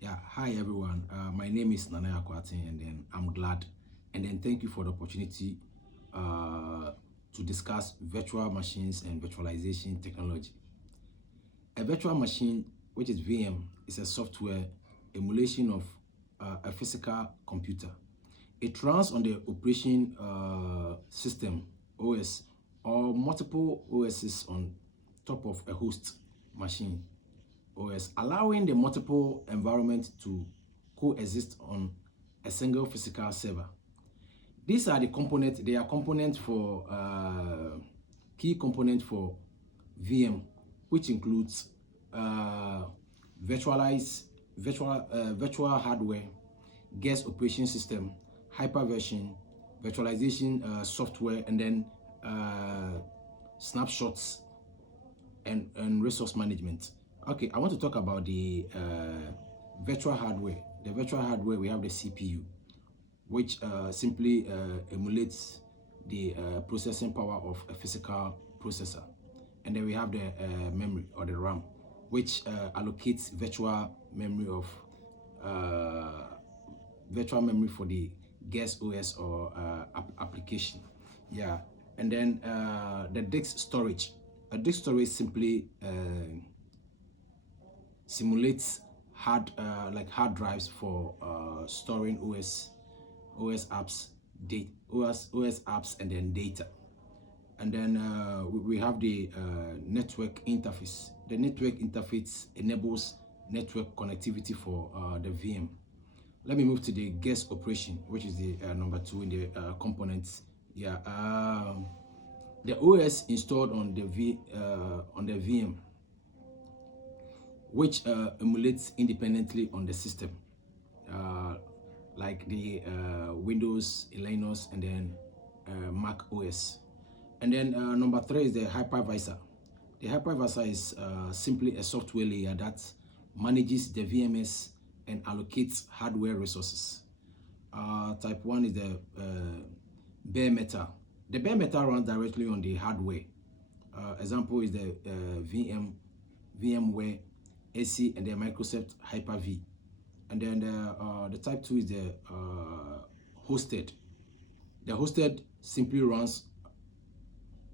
Yeah, hi everyone. My name is Nanaya Kwati, and then I'm glad. And then thank you for the opportunity to discuss virtual machines and virtualization technology. A virtual machine, which is VM, is a software emulation of a physical computer. It runs on the operation system OS or multiple OSs on top of a host machine OS, allowing the multiple environment to coexist on a single physical server. These are the components, they are components for key components for VM, which includes uh, virtual hardware, guest operation system, hyperversion, virtualization software, and then snapshots and resource management. Okay, I want to talk about the virtual hardware. The virtual hardware, we have the CPU, which simply emulates the processing power of a physical processor. And then we have the memory or the RAM, which allocates uh, virtual memory for the guest OS or application. Yeah, and then the disk storage. A disk storage simply simulates hard drives for storing OS apps, OS apps, and then data. And then we have the network interface. The network interface enables network connectivity for the VM. Let me move to the guest operation, which is the number two in the components. Yeah, the OS installed on the VM, which emulates independently on the system, uh, like the Windows, Linux, and then Mac OS. And then number three is the hypervisor. The hypervisor is simply a software layer that manages the VMS and allocates hardware resources. Type 1 is the bare metal. The bare metal runs directly on the hardware. Example is the VMware, AC, and the Microsoft Hyper-V. And then the type 2 is the hosted. The hosted simply runs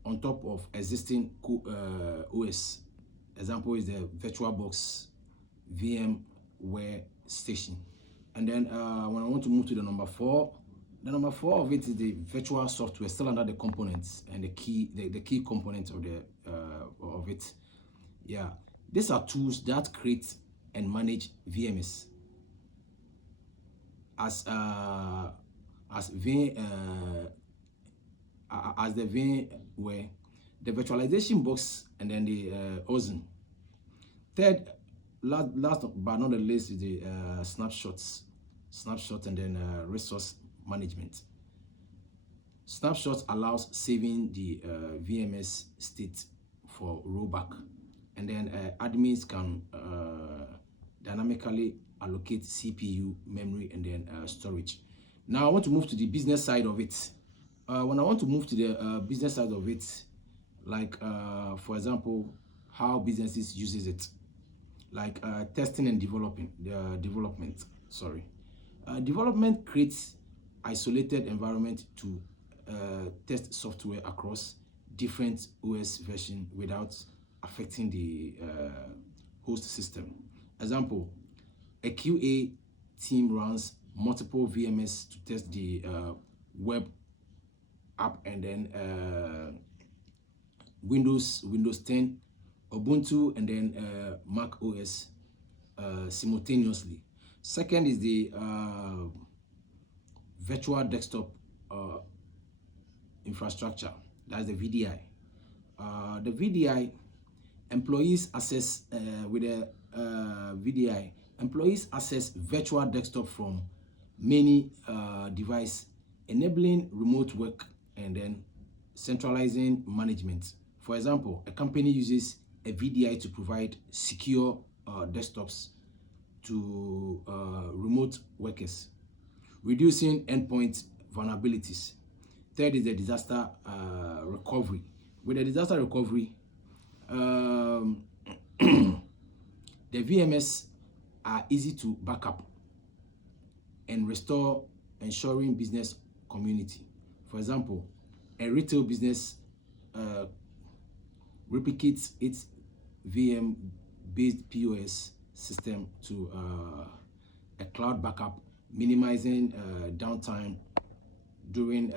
on top of existing OS. Example is the VirtualBox VMware station. And then when I want to move to the number four of it is the virtual software, still under the components and the key components of the of it. Yeah, these are tools that create and manage VMS as the VMware, the virtualization box, and then the OSINT. Third, last but not the least, is the snapshot, and then resource management. Snapshot allows saving the VMS state for rollback, and then admins can dynamically allocate CPU, memory, and then storage. Now I want to move to the business side of it. When I want to move to the business side of it, like for example, how businesses uses it, like testing and development. Development creates isolated environment to test software across different OS version without affecting the host system. Example, a QA team runs multiple VMS to test the web app, and then Windows 10, Ubuntu, and then Mac OS simultaneously. Second is the virtual desktop infrastructure. That's the VDI. The VDI employees access with the VDI. Employees access virtual desktop from many devices, enabling remote work and then centralizing management. For example, a company uses a VDI to provide secure desktops to remote workers, reducing endpoint vulnerabilities. Third is the disaster recovery. With the disaster recovery, the VMS are easy to back up and restore, ensuring business community. For example, a retail business replicates its VM-based POS system to a cloud backup, minimizing downtime during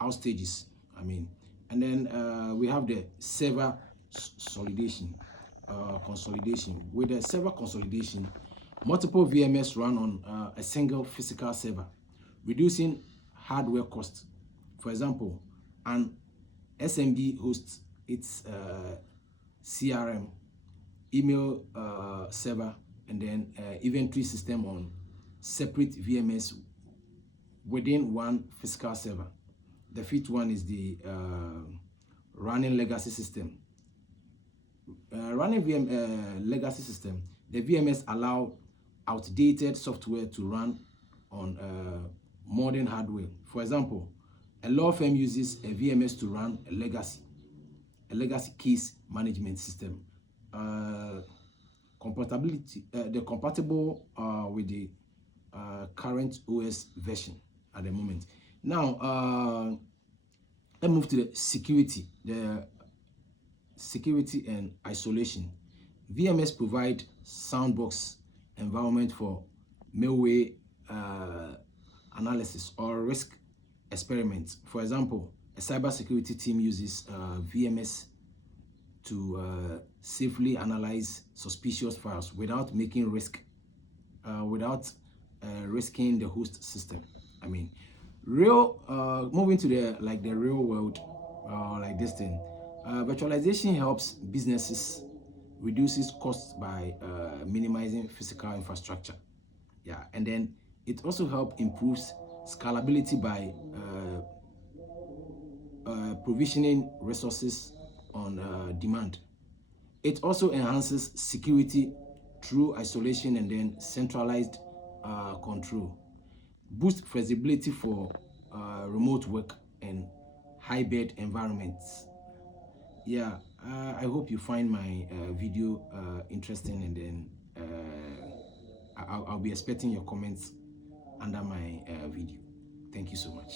outages. And then we have the server consolidation. With the server consolidation, multiple VMS run on a single physical server, reducing hardware costs. For example, an SMB hosts its CRM, email server, and then inventory system on separate VMS within one physical server. The fifth one is the running legacy system. Running legacy system, the VMS allow outdated software to run on modern hardware. For example, a law firm uses a VMS to run a legacy case management system. Compatible with the current OS version at the moment. Now, let's move to the security. The security and isolation. VMS provide sandbox environment for malware analysis or risk experiments. For example, a cybersecurity team uses VMS to safely analyze suspicious files without making risking the host system. Moving to the real world, like this thing. Virtualization helps businesses reduces costs by minimizing physical infrastructure. Yeah, and then it also helps improves scalability by provisioning resources on demand. It also enhances security through isolation and then centralized control. Boost flexibility for remote work and hybrid environments. Yeah, I hope you find my video interesting, and then I'll be expecting your comments under my video. Thank you so much.